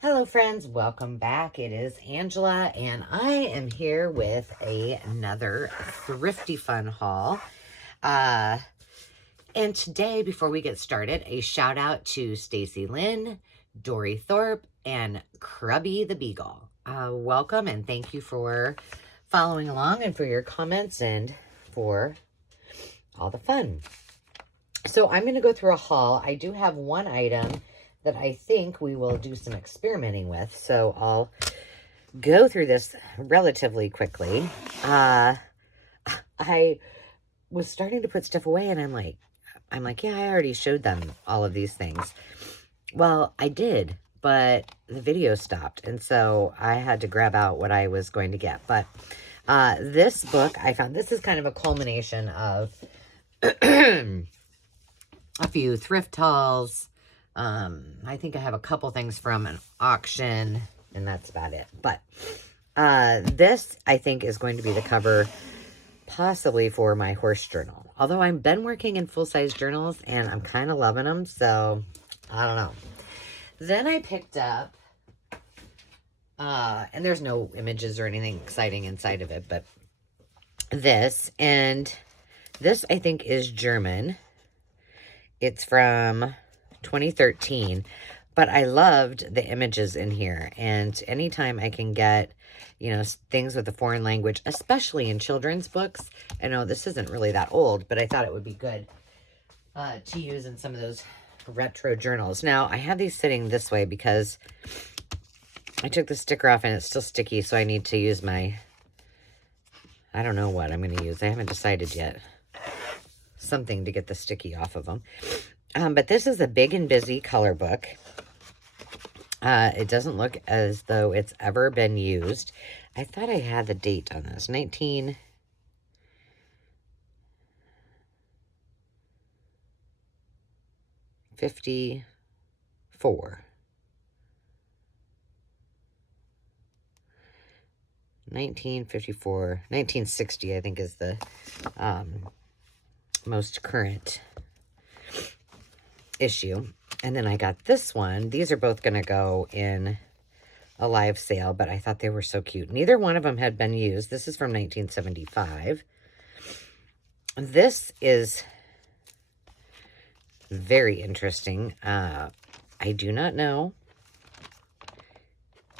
Hello friends, welcome back. It is Angela and I am here with another thrifty fun haul. And today, before we get started, a shout out to Stacy Lynn, Dory Thorpe, and Crubby the Beagle. Welcome and thank you for following along and for your comments and for all the fun. So I'm going to go through a haul. I do have one item that I think we will do some experimenting with. So I'll go through this relatively quickly. I was starting to put stuff away and I'm like, yeah, I already showed them all of these things. Well, I did, but the video stopped. And so I had to grab out what I was going to get. But this book, I found this is kind of a culmination of a few thrift hauls. I think I have a couple things from an auction, and that's about it. But this, I think, is going to be the cover possibly for my horse journal. Although I've been working in full-size journals, and I'm kind of loving them, so I don't know. Then I picked up, and there's no images or anything exciting inside of it, but this, and this, I think, is German. It's from 2013, but I loved the images in here, and anytime I can get, you know, things with a foreign language, especially in children's books. I know this isn't really that old, but I thought it would be good to use in some of those retro journals. Now, I have these sitting this way because I took the sticker off and it's still sticky, so I need to use my, I don't know what I'm going to use. I haven't decided yet. Something to get the sticky off of them. But this is a Big and Busy color book. It doesn't look as though it's ever been used. I thought I had the date on this. 1954. 1954. 1960, I think, is the most current issue. And then I got this one. These are both going to go in a live sale, but I thought they were so cute. Neither one of them had been used. This is from 1975. This is very interesting. I do not know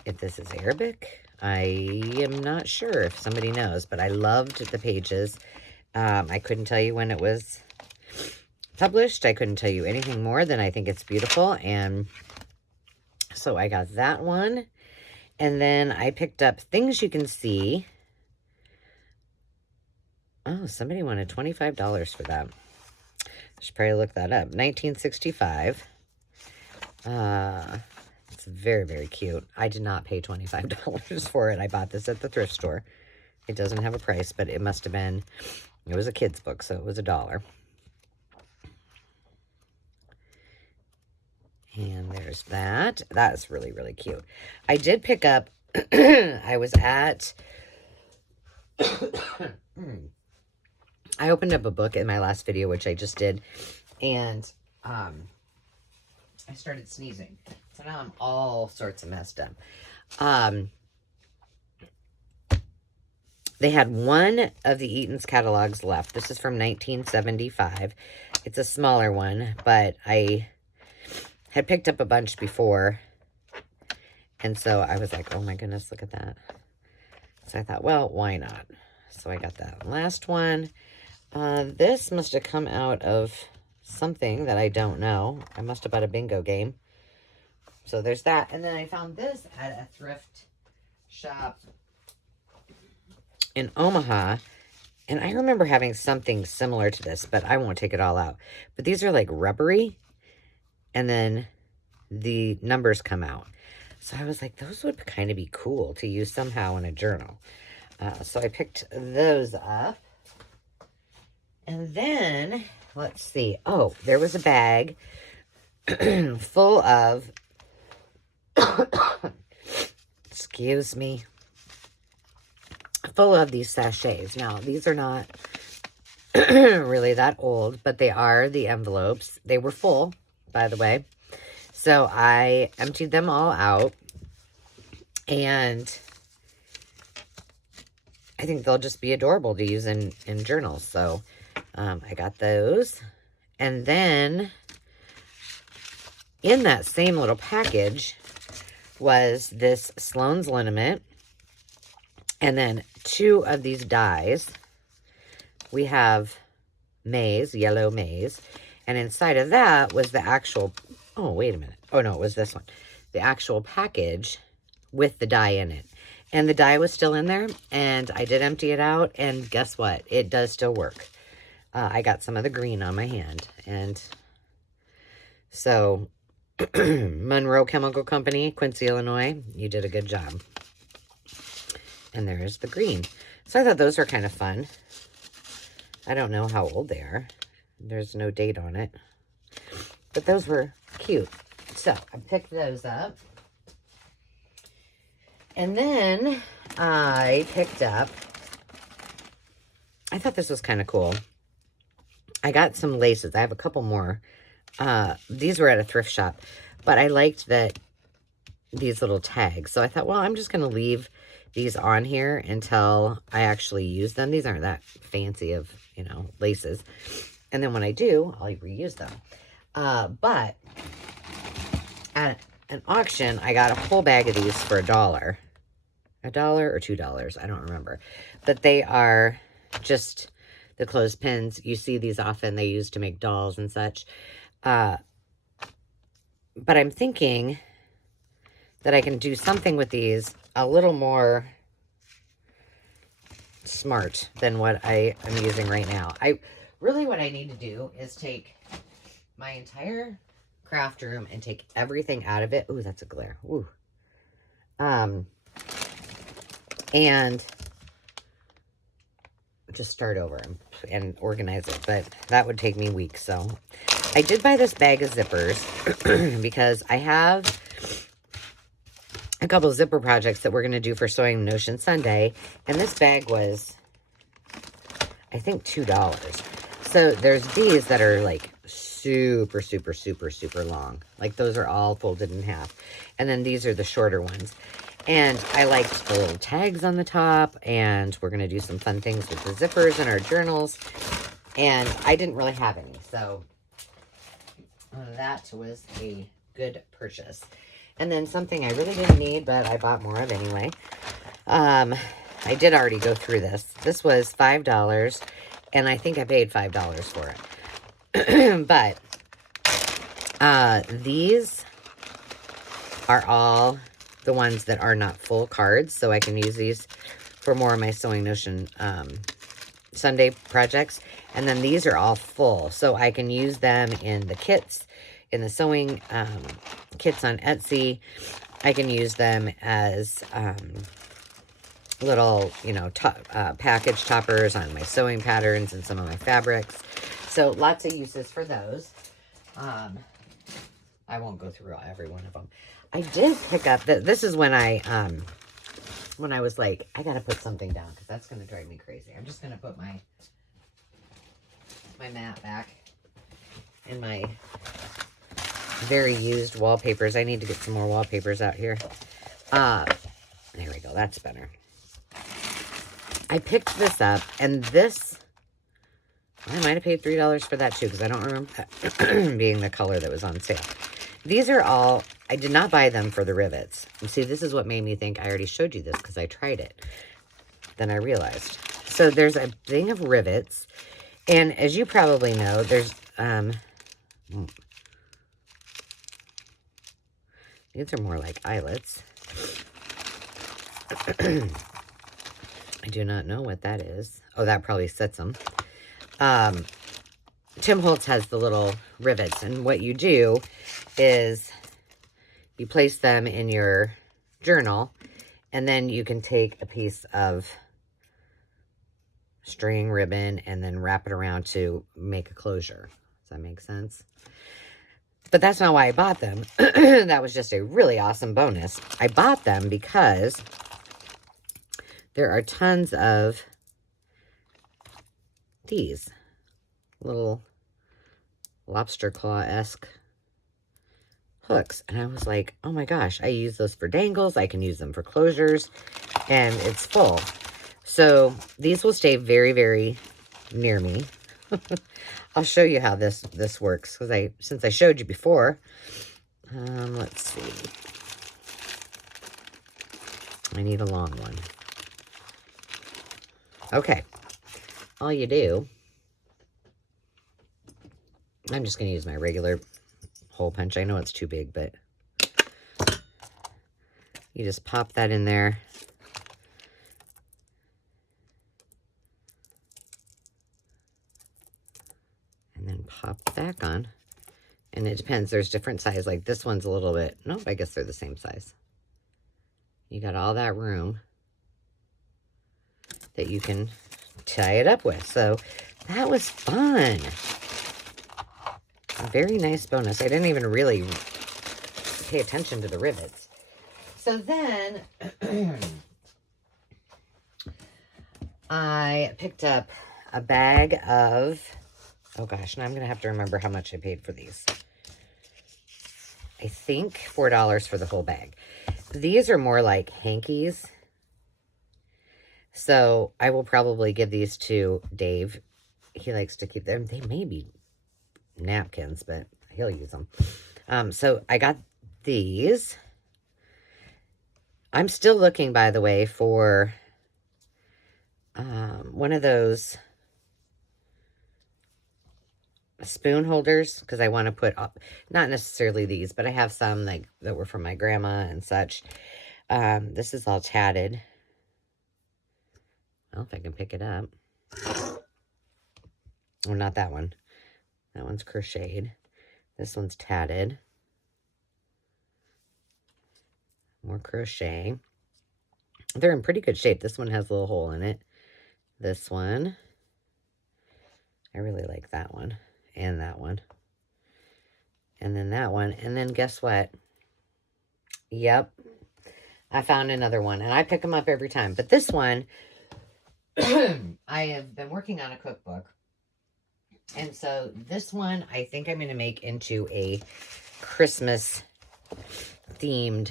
if this is Arabic. I am not sure if somebody knows, but I loved the pages. I couldn't tell you when it was published. I couldn't tell you anything more than I think it's beautiful. And so I got that one. And then I picked up Things You Can See. Oh, somebody wanted $25 for that. I should probably look that up. 1965. It's very, very cute. I did not pay $25 for it. I bought this at the thrift store. It doesn't have a price, but it must have been, it was a kid's book, so it was $1. And there's that. That's really, really cute. I did pick up, I was at, I opened up a book in my last video, which I just did, and I started sneezing. So now I'm all sorts of messed up. They had one of the Eaton's catalogs left. This is from 1975. It's a smaller one, but I had picked up a bunch before, and so I was like, oh my goodness, look at that. So I thought, well, why not? So I got that last one. This must have come out of something that I don't know. I must have bought a bingo game. So there's that. And then I found this at a thrift shop in Omaha. And I remember having something similar to this, but I won't take it all out. But these are like rubbery. And then the numbers come out. So I was like, those would kind of be cool to use somehow in a journal. So I picked those up. And then, let's see. Oh, there was a bag full of, excuse me, full of these sachets. Now, these are not really that old, but they are the envelopes. They were full, by the way. So I emptied them all out, and I think they'll just be adorable to use in journals. So I got those. And then in that same little package was this Sloan's liniment, and then 2 of these dies. We have maize, yellow maize, and inside of that was the actual, oh, wait a minute. Oh, no, it was this one. The actual package with the die in it. And the die was still in there, and I did empty it out, and guess what? It does still work. I got some of the green on my hand, and so Monroe Chemical Company, Quincy, Illinois, you did a good job. And there's the green. So I thought those were kind of fun. I don't know how old they are. There's no date on it. But those were cute. So I picked those up. And then I picked up, I thought this was kind of cool. I got some laces. I have a couple more. These were at a thrift shop, but I liked that these little tags. So I thought, well, I'm just going to leave these on here until I actually use them. These aren't that fancy of, you know, laces. And then when I do, I'll reuse them. But at an auction, I got a whole bag of these for $1. $1 or $2, I don't remember. But they are just the clothespins. You see these often. They used to make dolls and such. But I'm thinking that I can do something with these a little more smart than what I am using right now. Really what I need to do is take my entire craft room and take everything out of it. Ooh, that's a glare. Ooh. And just start over and organize it, but that would take me weeks. So I did buy this bag of zippers because I have a couple zipper projects that we're going to do for Sewing Notion Sunday, and this bag was, I think, $2. So there's these that are like super, super, super, super long. Like those are all folded in half. And then these are the shorter ones. And I liked the little tags on the top, and we're going to do some fun things with the zippers in our journals. And I didn't really have any, so that was a good purchase. And then something I really didn't need, but I bought more of anyway. I did already go through this. This was $5, and I think I paid $5 for it. But these are all the ones that are not full cards, so I can use these for more of my Sewing Notion Sunday projects. And then these are all full, so I can use them in the kits, in the sewing kits on Etsy. I can use them as little, you know, package toppers on my sewing patterns and some of my fabrics. So lots of uses for those. I won't go through every one of them. I did pick up, this is when I was like, I gotta put something down because that's gonna drive me crazy. I'm just gonna put my mat back and my very used wallpapers. I need to get some more wallpapers out here. There we go, that's better. I picked this up, and this, I might have paid $3 for that too, because I don't remember that being the color that was on sale. These are all, I did not buy them for the rivets. You see, this is what made me think I already showed you this, because I tried it. Then I realized. So there's a thing of rivets, and as you probably know, there's, these are more like eyelets. I do not know what that is. Oh, that probably sets them. Tim Holtz has the little rivets, and what you do is you place them in your journal, and then you can take a piece of string ribbon and then wrap it around to make a closure. Does that make sense? But that's not why I bought them. That was just a really awesome bonus. I bought them because there are tons of these little lobster claw-esque hooks. And I was like, oh my gosh, I use those for dangles. I can use them for closures. And it's full. So these will stay very, very near me. I'll show you how this works, because since I showed you before. Let's see. I need a long one. Okay. All you do, I'm just going to use my regular hole punch. I know it's too big, but you just pop that in there. And then pop back on. And it depends. There's different size. Like this one's a little bit, nope, I guess they're the same size. You got all that room that you can tie it up with. So that was fun. A very nice bonus. I didn't even really pay attention to the rivets. So then I picked up a bag of, oh gosh, now I'm going to have to remember how much I paid for these. I think $4 for the whole bag. These are more like hankies. So I will probably give these to Dave. He likes to keep them. They may be napkins, but he'll use them. So I got these. I'm still looking, by the way, for one of those spoon holders, because I want to put up, not necessarily these, but I have some like that were from my grandma and such. This is all tatted. Well, if I can pick it up. Oh, not that one. That one's crocheted. This one's tatted. More crochet. They're in pretty good shape. This one has a little hole in it. This one. I really like that one. And that one. And then that one. And then guess what? Yep. I found another one. And I pick them up every time. But this one, I have been working on a cookbook. And so this one, I think I'm going to make into a Christmas themed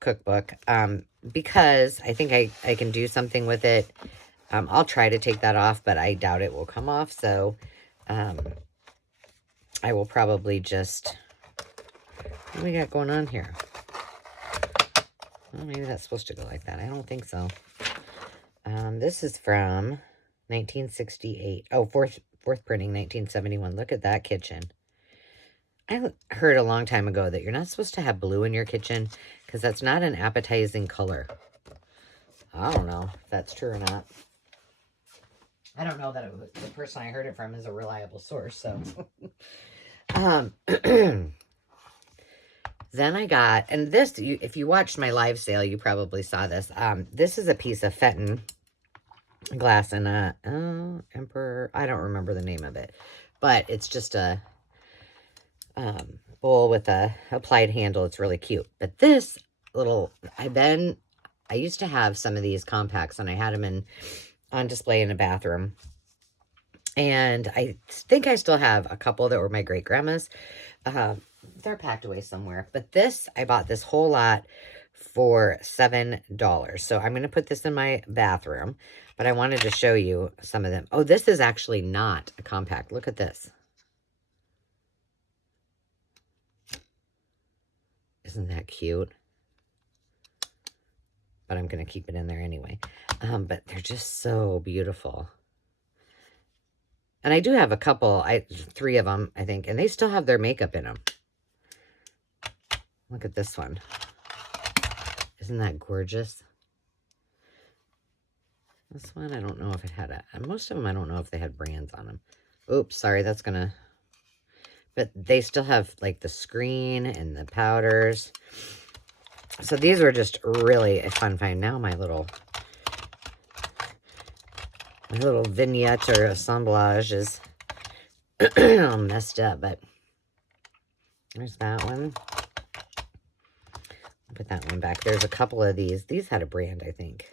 cookbook. Because I think I can do something with it. I'll try to take that off, but I doubt it will come off. So, I will probably just, what do we got going on here? Well, maybe that's supposed to go like that. I don't think so. This is from 1968. Oh, fourth printing, 1971. Look at that kitchen. I heard a long time ago that you're not supposed to have blue in your kitchen because that's not an appetizing color. I don't know if that's true or not. I don't know that the person I heard it from is a reliable source, so. Then I got, and this, if you watched my live sale, you probably saw this. This is a piece of Fenton glass and a Emperor, I don't remember the name of it, but it's just a bowl with a applied handle. It's really cute. But this little, I used to have some of these compacts, and I had them on display in a bathroom. And I think I still have a couple that were my great grandma's. They're packed away somewhere. But this, I bought this whole lot for $7. So I'm going to put this in my bathroom. But I wanted to show you some of them. Oh, this is actually not a compact. Look at this. Isn't that cute? But I'm going to keep it in there anyway. But they're just so beautiful. And I do have a couple, 3 of them, I think. And they still have their makeup in them. Look at this one. Isn't that gorgeous? This one, I don't know if it had most of them, I don't know if they had brands on them. Oops, sorry, that's going to... But they still have, like, the screen and the powders. So these were just really a fun find. Now my little vignette or assemblage is all messed up, but there's that one. I'll put that one back. There's a couple of these. These had a brand, I think.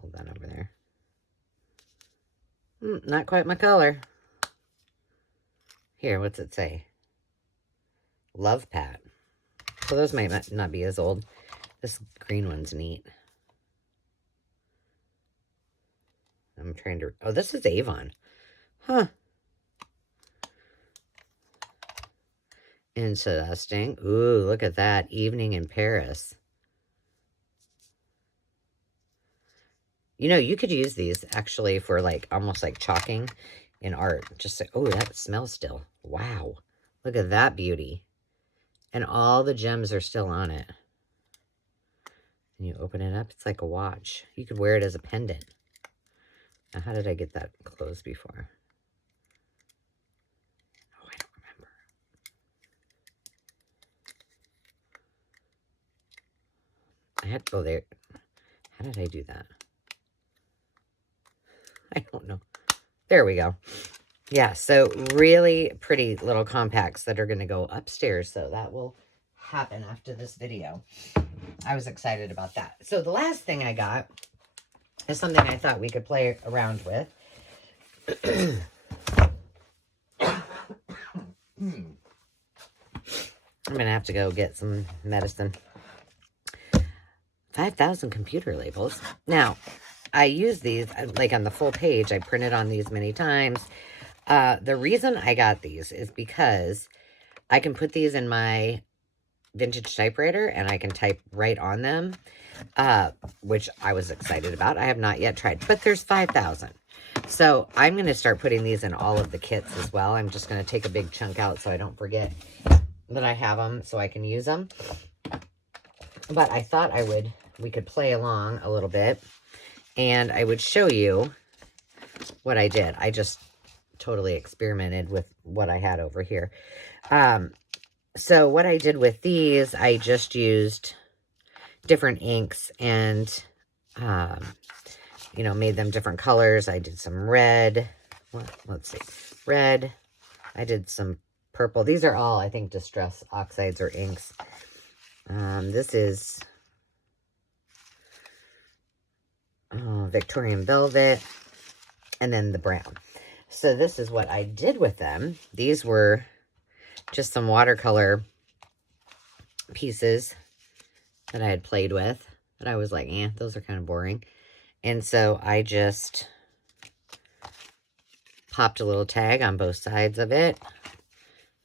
Hold that over there. Not quite my color. Here, what's it say? Love Pat. So those might not be as old. This green one's neat. I'm trying to... Oh, this is Avon. Huh. Interesting. Ooh, look at that. Evening in Paris. You know, you could use these actually for like almost like chalking in art. Just like, oh, that smells still. Wow. Look at that beauty. And all the gems are still on it. And you open it up, it's like a watch. You could wear it as a pendant. Now, how did I get that closed before? Oh, I don't remember. I had to go there. How did I do that? I don't know. There we go. Yeah, so really pretty little compacts that are going to go upstairs. So that will happen after this video. I was excited about that. So the last thing I got is something I thought we could play around with. I'm going to have to go get some medicine. 5,000 computer labels. Now, I use these, like on the full page, I printed on these many times. The reason I got these is because I can put these in my vintage typewriter and I can type right on them, which I was excited about. I have not yet tried, but there's 5,000. So I'm going to start putting these in all of the kits as well. I'm just going to take a big chunk out so I don't forget that I have them so I can use them. But I thought we could play along a little bit and I would show you what I did. I just totally experimented with what I had over here. So what I did with these, I just used different inks and, you know, made them different colors. I did some red. Let's see. Red. I did some purple. These are all, I think, distress oxides or inks. This is Victorian Velvet. And then the brown. So this is what I did with them. These were just some watercolor pieces that I had played with. But I was like, those are kind of boring. And so I just popped a little tag on both sides of it.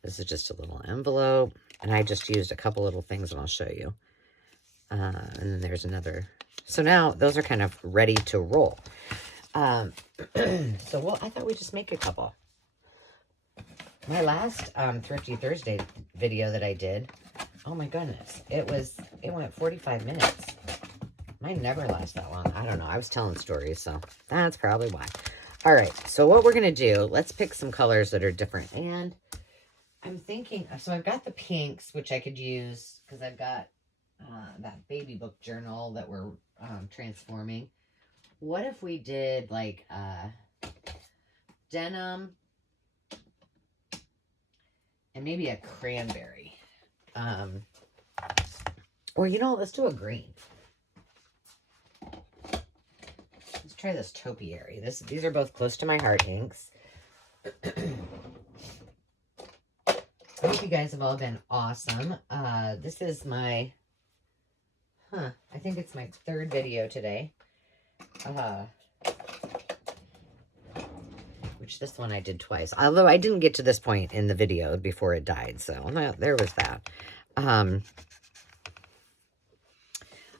This is just a little envelope. And I just used a couple little things and I'll show you. And then there's another. So now those are kind of ready to roll. So I thought we'd just make a couple. My last Thrifty Thursday video that I did, oh my goodness, it went 45 minutes. Mine never lasts that long. I don't know. I was telling stories, so that's probably why. All right, so what we're going to do, let's pick some colors that are different. And I'm thinking, so I've got the pinks, which I could use because I've got that baby book journal that we're transforming. What if we did like denim and maybe a cranberry? Or, you know, let's do a green. Let's try this topiary. These are both close to my heart inks. I hope you guys have all been awesome. This is my, I think it's my third video today. Which this one I did twice. Although I didn't get to this point in the video before it died. So there was that.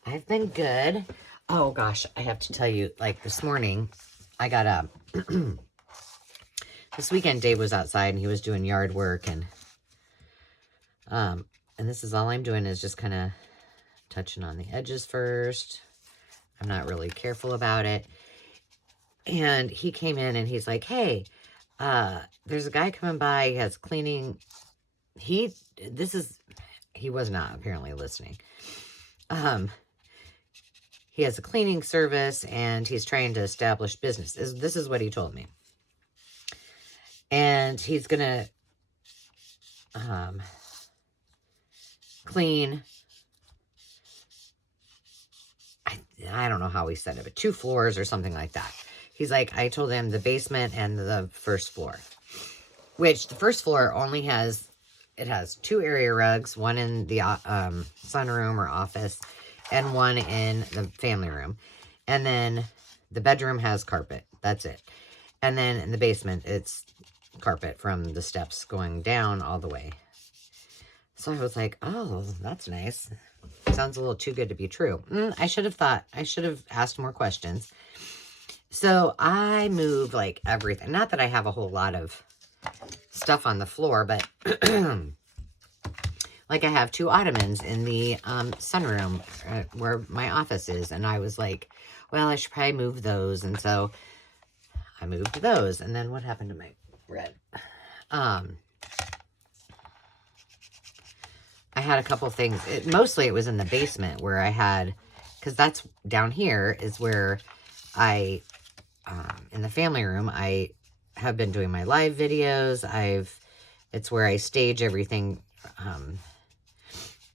I've been good. Oh gosh, I have to tell you, like this morning, I got up. This weekend Dave was outside and he was doing yard work and this is all I'm doing is just kind of touching on the edges first. I'm not really careful about it. And he came in and he's like, hey, there's a guy coming by. He has cleaning. He was not apparently listening. He has a cleaning service and he's trying to establish business. This is what he told me. And he's going to clean, I don't know how he said it, but 2 floors or something like that. He's like, I told him the basement and the first floor. which the first floor only has, it has 2 area rugs, one in the sunroom or office, and one in the family room. And then the bedroom has carpet. That's it. And then in the basement, it's carpet from the steps going down all the way. So I was like, oh, that's nice. Sounds a little too good to be true. I should have asked more questions. So I moved like everything. Not that I have a whole lot of stuff on the floor, but like I have 2 ottomans in the sunroom where my office is. And I was like, well, I should probably move those. And so I moved those. And then what happened to my bread? I had a couple things. Mostly it was in the basement where I had, because that's down here is where I, in the family room, I have been doing my live videos. It's where I stage everything. And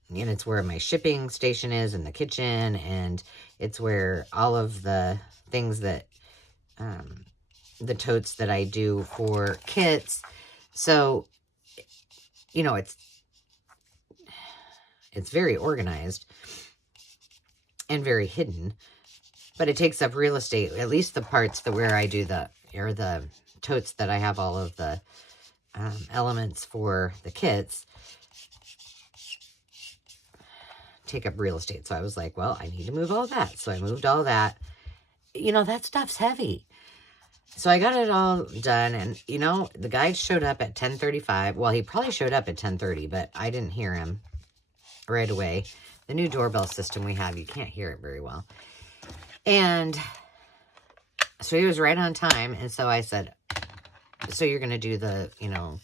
it's where my shipping station is in the kitchen. And it's where all of the things that, the totes that I do for kits. So, you know, it's very organized and very hidden, but it takes up real estate. At least the parts that where I do the totes that I have all of the elements for the kits take up real estate. So I was like, well, I need to move all that. So I moved all that. You know, that stuff's heavy. So I got it all done, and, you know, the guy showed up at 10:35. Well, he probably showed up at 10:30, but I didn't hear him right away. The new doorbell system we have, you can't hear it very well. And so he was right on time, and so I said, so you're going to do the, you know,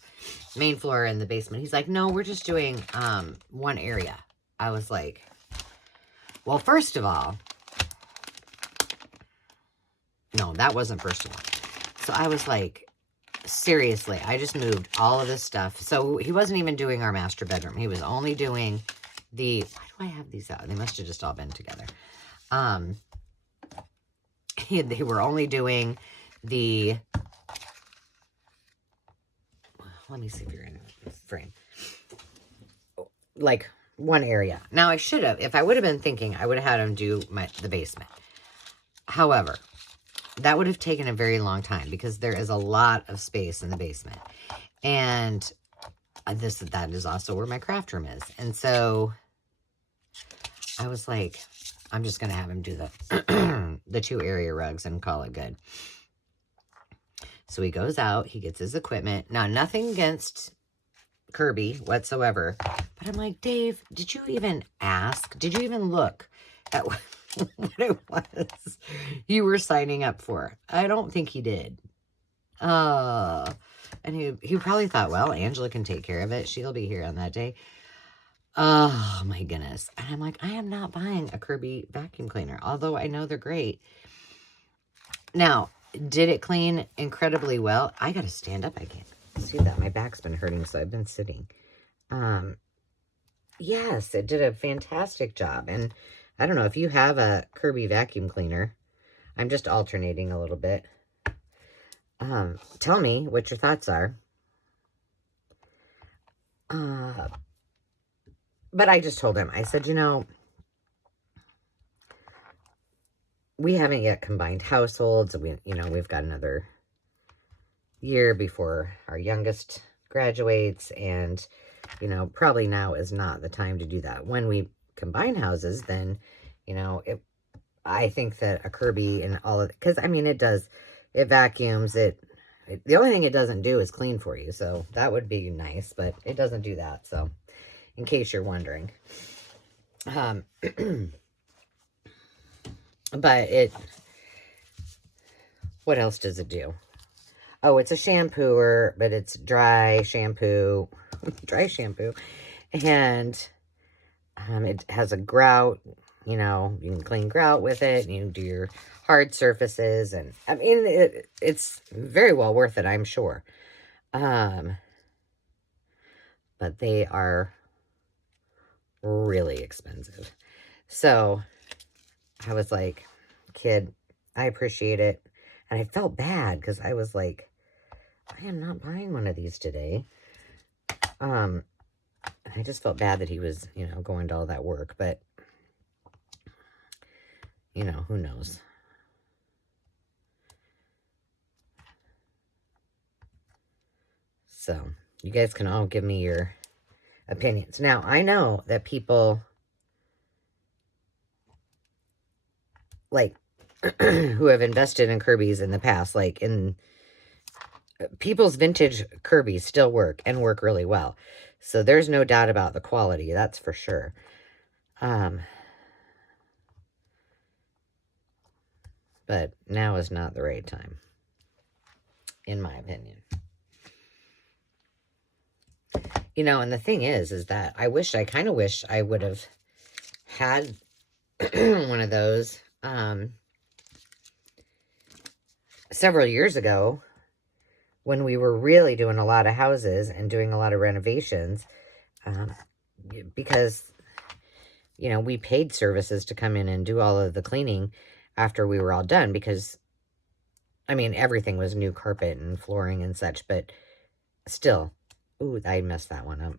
main floor and the basement? He's like, no, we're just doing one area. I was like, well, first of all, no, that wasn't first of all. So I was like, seriously, I just moved all of this stuff. So he wasn't even doing our master bedroom. He was only doing the, why do I have these out? They must have just all been together. They were only doing the, let me see if you're in the frame. Like one area. Now I should have, if I would have been thinking, I would have had him do the basement. However, that would have taken a very long time because there is a lot of space in the basement. And that is also where my craft room is. And so I was like, I'm just going to have him do the, the 2 area rugs and call it good. So he goes out, he gets his equipment. Now, nothing against Kirby whatsoever. But I'm like, Dave, did you even ask? Did you even look at what it was you were signing up for? I don't think he did. And he probably thought, well, Angela can take care of it. She'll be here on that day. Oh, my goodness. And I'm like, I am not buying a Kirby vacuum cleaner, although I know they're great. Now, did it clean incredibly well? I got to stand up. I can't see that. My back's been hurting, so I've been sitting. Yes, it did a fantastic job. And I don't know if you have a Kirby vacuum cleaner. I'm just alternating a little bit. Tell me what your thoughts are. But I just told him, I said, you know, we haven't yet combined households. We've got another year before our youngest graduates. And, you know, probably now is not the time to do that. When we combine houses, then, you know, I think that a Kirby and all of it, because, I mean, it vacuums, the only thing it doesn't do is clean for you. So that would be nice, but it doesn't do that. So in case you're wondering. But what else does it do? Oh, it's a shampooer, but it's dry shampoo. And it has a grout. You know, you can clean grout with it. You can do your hard surfaces. And, I mean, it's very well worth it, I'm sure. But they are really expensive. So I was like, kid, I appreciate it. And I felt bad because I was like, I am not buying one of these today. I just felt bad that he was, you know, going to all that work, but, you know, who knows? So, you guys can all give me your opinions. Now, I know that people, like, who have invested in Kirby's in the past, like, in people's vintage Kirby's still work and work really well. So, there's no doubt about the quality, that's for sure. But now is not the right time, in my opinion. You know, and the thing is that I kind of wish I would have had one of those several years ago when we were really doing a lot of houses and doing a lot of renovations, because, you know, we paid services to come in and do all of the cleaning after we were all done because, I mean, everything was new carpet and flooring and such, but still, ooh, I messed that one up.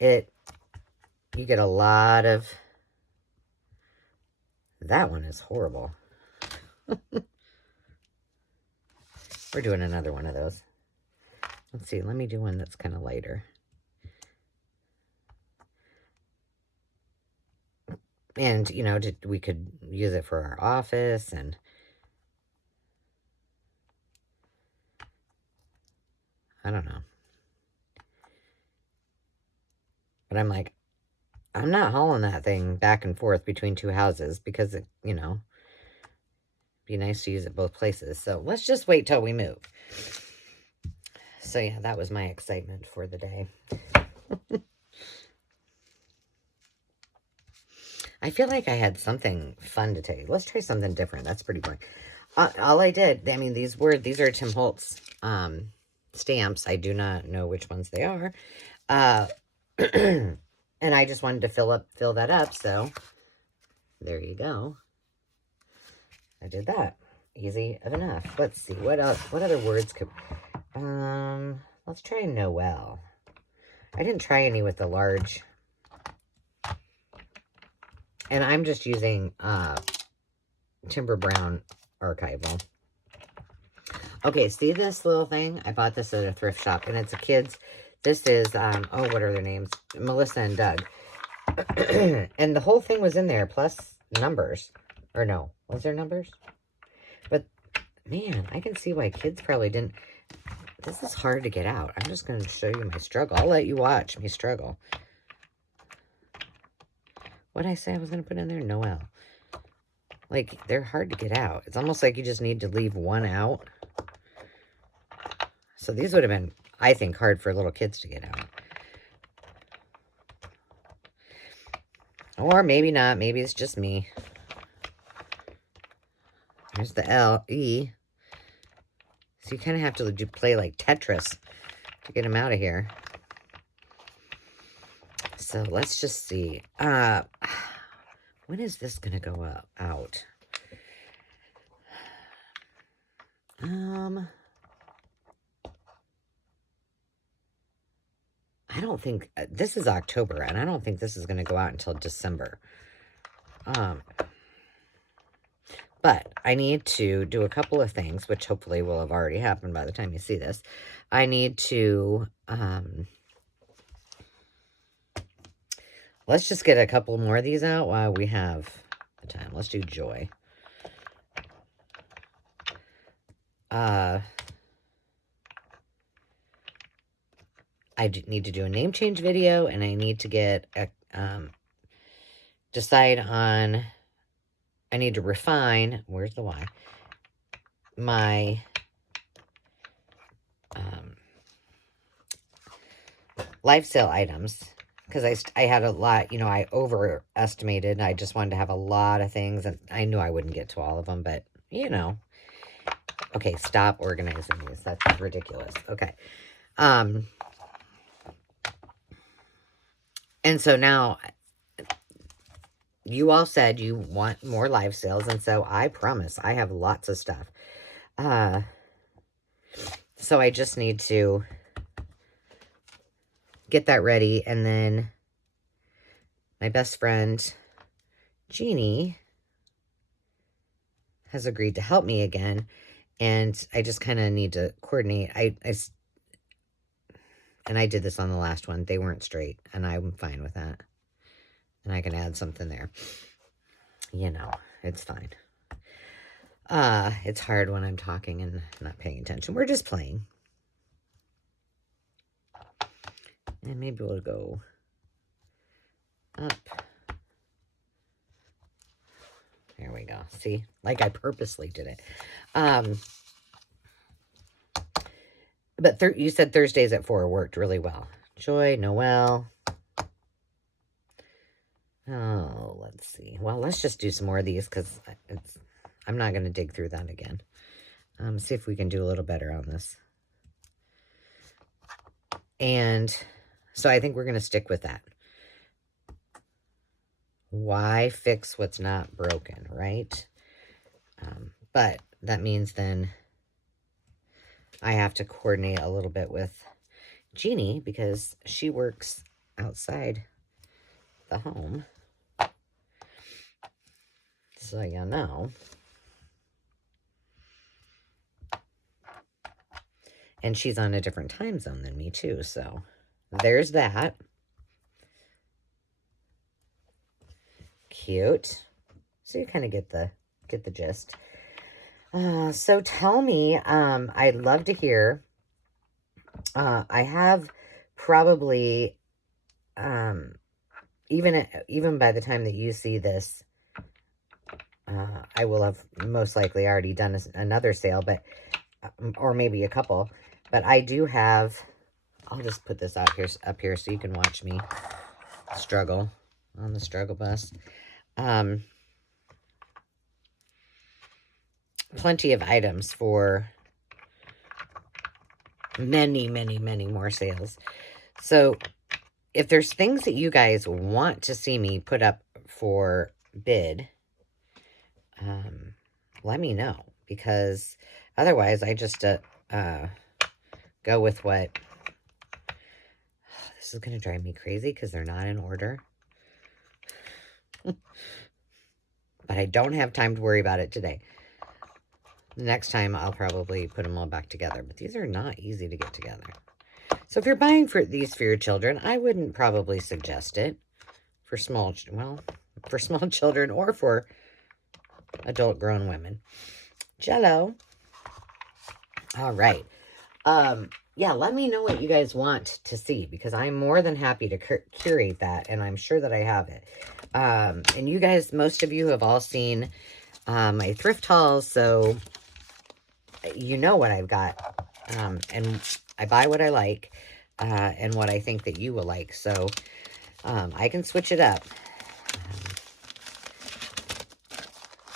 You get a lot of, that one is horrible. We're doing another one of those. Let's see, let me do one that's kind of lighter. And, you know, we could use it for our office and I don't know. But I'm like, I'm not hauling that thing back and forth between two houses because, it, you know, be nice to use it both places. So let's just wait till we move. So yeah, that was my excitement for the day. I feel like I had something fun to tell you. Let's try something different. That's pretty boring. All I did, I mean, these are Tim Holtz stamps. I do not know which ones they are. And I just wanted to fill that up, so there you go. I did that. Easy enough. Let's see, what else, what other words could, let's try Noel. I didn't try any with the large. And I'm just using Timber Brown Archival. Okay, see this little thing? I bought this at a thrift shop, and it's a kid's. This is, oh, what are their names? Melissa and Doug. And the whole thing was in there, plus numbers. Or no, was there numbers? But, man, I can see why kids probably didn't. This is hard to get out. I'm just going to show you my struggle. I'll let you watch me struggle. What did I say I was going to put in there? Noel. Like, they're hard to get out. It's almost like you just need to leave one out. So these would have been, I think, hard for little kids to get out. Or maybe not. Maybe it's just me. There's the L-E. So you kind of have to play like Tetris to get them out of here. So let's just see. When is this going to go out? I don't think, this is October, and I don't think this is going to go out until December. But I need to do a couple of things, which hopefully will have already happened by the time you see this. I need to, let's just get a couple more of these out while we have the time. Let's do Joy. I need to do a name change video, and I need to get a, decide on, I need to refine, where's the Y? My, live sale items, because I had a lot, you know, I overestimated, I just wanted to have a lot of things, and I knew I wouldn't get to all of them, but, you know. Okay, stop organizing these. That's ridiculous. Okay. And so now, you all said you want more live sales, and so I promise I have lots of stuff. So I just need to get that ready. And then my best friend, Jeannie, has agreed to help me again. And I just kind of need to coordinate. And I did this on the last one. They weren't straight, and I'm fine with that. And I can add something there. You know, it's fine. It's hard when I'm talking and not paying attention. We're just playing. And maybe we'll go up. There we go. See? Like I purposely did it. But you said Thursdays at 4 worked really well. Joy, Noel. Oh, let's see. Well, let's just do some more of these because I'm not going to dig through that again. See if we can do a little better on this. And so I think we're going to stick with that. Why fix what's not broken, right? But that means then I have to coordinate a little bit with Jeannie because she works outside the home. So you know. And she's on a different time zone than me too, so there's that. Cute. So you kind of get the gist. So tell me, I'd love to hear. I have probably, even by the time that you see this, I will have most likely already done another sale, but or maybe a couple. But I do have. I'll just put this up here so you can watch me struggle on the struggle bus. Plenty of items for many, many, many more sales. So if there's things that you guys want to see me put up for bid, let me know, because otherwise I just go with what. This is going to drive me crazy because they're not in order. But I don't have time to worry about it today. Next time, I'll probably put them all back together. But these are not easy to get together. So if you're buying these for your children, I wouldn't probably suggest it for small children or for adult grown women. Jello. All right. Yeah, let me know what you guys want to see, because I'm more than happy to curate that, and I'm sure that I have it. And you guys, most of you have all seen my thrift hauls, so you know what I've got. And I buy what I like and what I think that you will like. So I can switch it up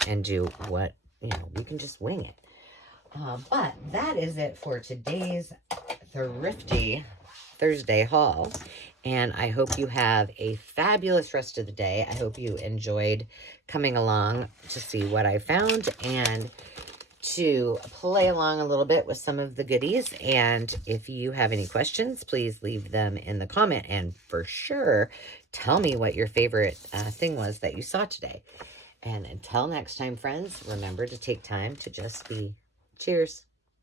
and do what, we can just wing it. But that is it for today's Thrifty Thursday haul. And I hope you have a fabulous rest of the day. I hope you enjoyed coming along to see what I found and to play along a little bit with some of the goodies. And if you have any questions, please leave them in the comment. And for sure, tell me what your favorite thing was that you saw today. And until next time, friends, remember to take time to just be. Cheers.